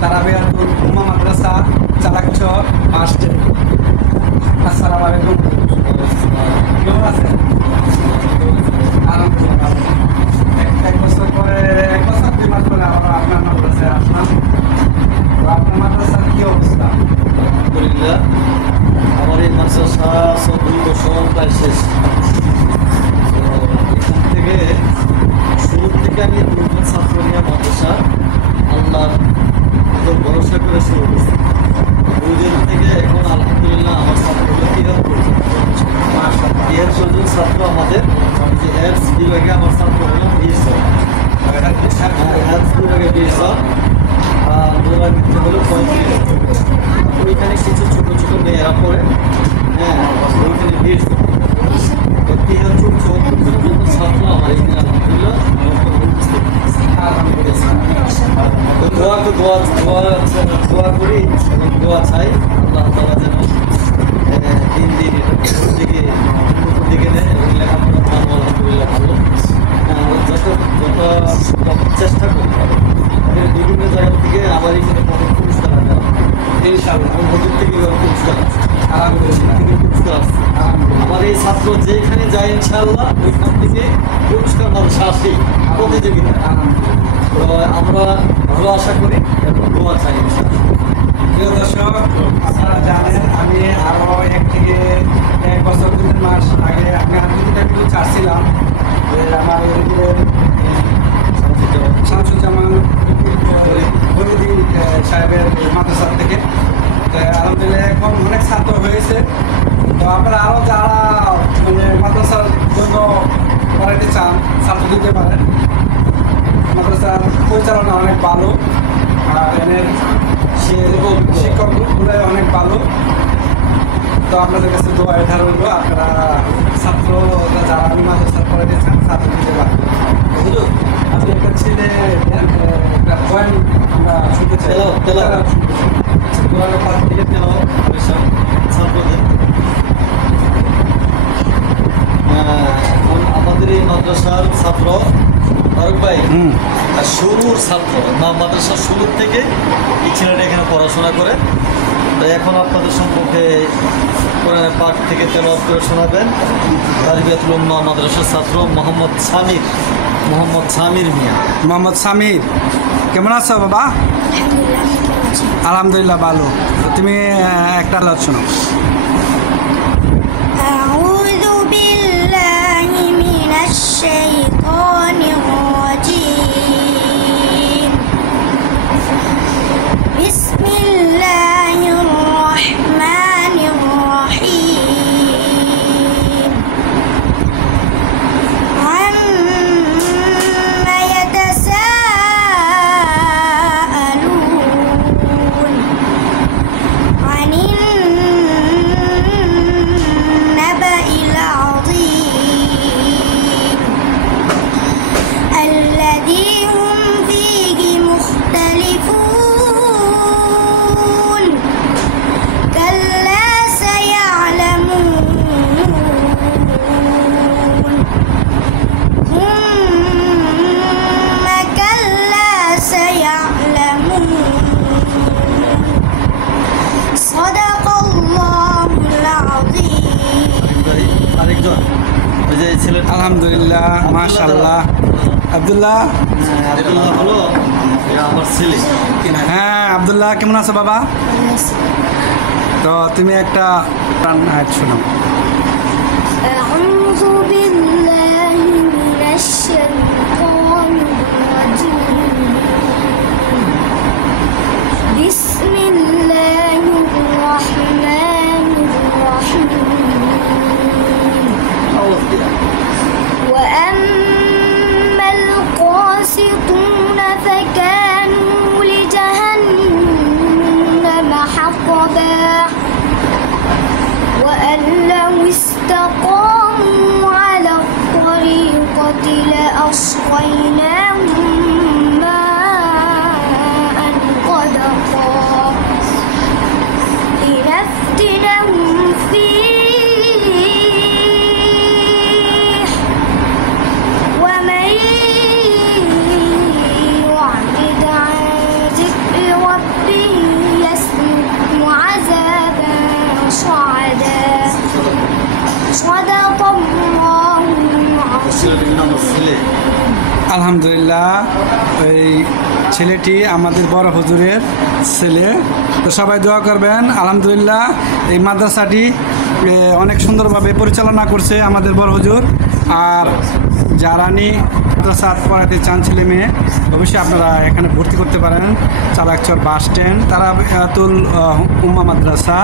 তারাবিয়াতুল উম্মাহ মাদ্রাসা Chalakchar master. আসসালামু আলাইকুম, কেমন আছেন? আলহামদুলিল্লাহ। এক বছর পরে 2 মাস পরে আবার আপনার মাদ্রাসায় আসলাম। তো আপনার মাদ্রাসার কি অবস্থা? আলহামদুলিল্লাহ, আমার এই মাদ্রাসা 2 বছর প্রায় শেষ। এখান থেকে শুরু থেকে আমি 2 ছাত্র নিয়ে মাদ্রাসা আল্লাহর উপর ভরসা করে শুরু করছি। 2 দিন থেকে এখন আলহামদুলিল্লাহ আমার ছাত্রগুলো কি 100 জন ছাত্র আমাদের যে হেলথ বিভাগে আমার ছাত্র হলাম 20 জন। হেলথ বিভাগে 20 জন আর মোবাইল ভিত্তি হলো 35 জন। ওইখানে কিছু ছোট ছোট মেয়েরা পড়ে, হ্যাঁ ওইখানে 20 জন। 374 জন ছাত্র আমার এখানে আলহামদুলিল্লাহ দোয়া করি এবং দোয়া চাই আল্লাহ তাআলা যেন দিন দিন দিকে নেয় এবং লেখাপড়া ভালো আলহামদুলিল্লাহ ভালো যত চেষ্টা করি বিভিন্ন জায়গা থেকে আবার এখানে পুরস্কার আনা ইনশাআল্লাহ ওদের থেকে পুরস্কার পুরস্কার আসছে। আমার এই ছাত্র যেখানে যায় ইনশাআল্লাহ ওইখান থেকে পুরস্কার মানুষ আসে প্রতিযোগিতা। তো আমরা ভালো আশা করি এবং দোয়া চাই ইনশাআল্লাহ। প্রিয় দর্শক, আপনারা জানেন আমি আরও 1 থেকে 1 বছর 2 মাস আগে আমি আন্তর্জাতিক একটু চাচ্ছিলাম যে আমার শামসুজ্জামান ফরিদি সাহেবের মাদ্রাসা থেকে। তো আলহামদুলিল্লাহ এখন অনেক ছাত্র হয়েছে। তো আপনারা আরও যারা মানে মাদ্রাসার জন্য পড়াইতে চান ছাত্র দিতে পারেন। মাদ্রাসার পরিচালনা অনেক ভালো আর এনের শিক্ষকগুলো অনেক ভালো। তো আপনাদের কাছে দোয়া এটা রইল, আপনারা ছাত্র যারা আমি মাদ্রাসা পড়াইতে চান ছাত্র দিতে পারেন। আপনি একটা ছেলে একটা পয়েন্ট আমরা শুনতে চাই ছাত্রদের আমাদের এই মাদ্রাসার ছাত্র ফারুক ভাই শুরুর ছাত্র মাদ্রাসার শুরুর থেকে এই ছেলেটা এখানে পড়াশোনা করে। তাই এখন আপনাদের সম্পর্কে কোরআন পাক থেকে তেলাওয়াত করে শোনাবেন তারবিয়াতুল উম্মাহ মাদ্রাসার ছাত্র মোহাম্মদ সামির মিয়া। মোহাম্মদ সামির, কেমন আছো বাবা? আলহামদুলিল্লাহ ভালো। তুমি একটা লাভ শোনো। আউযু বিল্লাহি মিনাশ শাইতানির রাজীম। বিসমিল্লাহির রাহমানির রাহিম। আম্মা ইয়াতাসাআলুন আনিন নাবাইল আযীম الذي هم فيه مختلفون كلا سيعلمون ثم كلا سيعلمون صدق الله العظيم। আরেকজন ওই যে ছেলে আলহামদুলিল্লাহ মাশাআল্লাহ। আব্দুল্লাহ হলো আমার ছেলে। হ্যাঁ আব্দুল্লাহ, কেমন আছো বাবা? তো তুমি একটা শোনো। أعوذ بالله من الشيطان الرجيم. بسم الله الرحمن الرحيم. وأما القاسطون فكانوا لجهنم حطبا وأن لو استقاموا على الطريقة لأسقيناهم ماء غدقا لنفتنهم فيه ومن يعرض عن ذكر ربه আলহামদুলিল্লাহ, এই ছেলেটি আমাদের বড় হুজুরের ছেলে। তো সবাই দোয়া করবেন। আলহামদুলিল্লাহ, এই মাদ্রাসাটি অনেক সুন্দরভাবে পরিচালনা করছে আমাদের বড় হুজুর। আর যারা মাদ্রাসা পড়াতে চান ছেলে মেয়ে, অবশ্যই আপনারা এখানে ভর্তি করতে পারেন। চালাকচর বাস স্ট্যান্ড, তারাবিয়াতুল উম্মাহ মাদ্রাসা।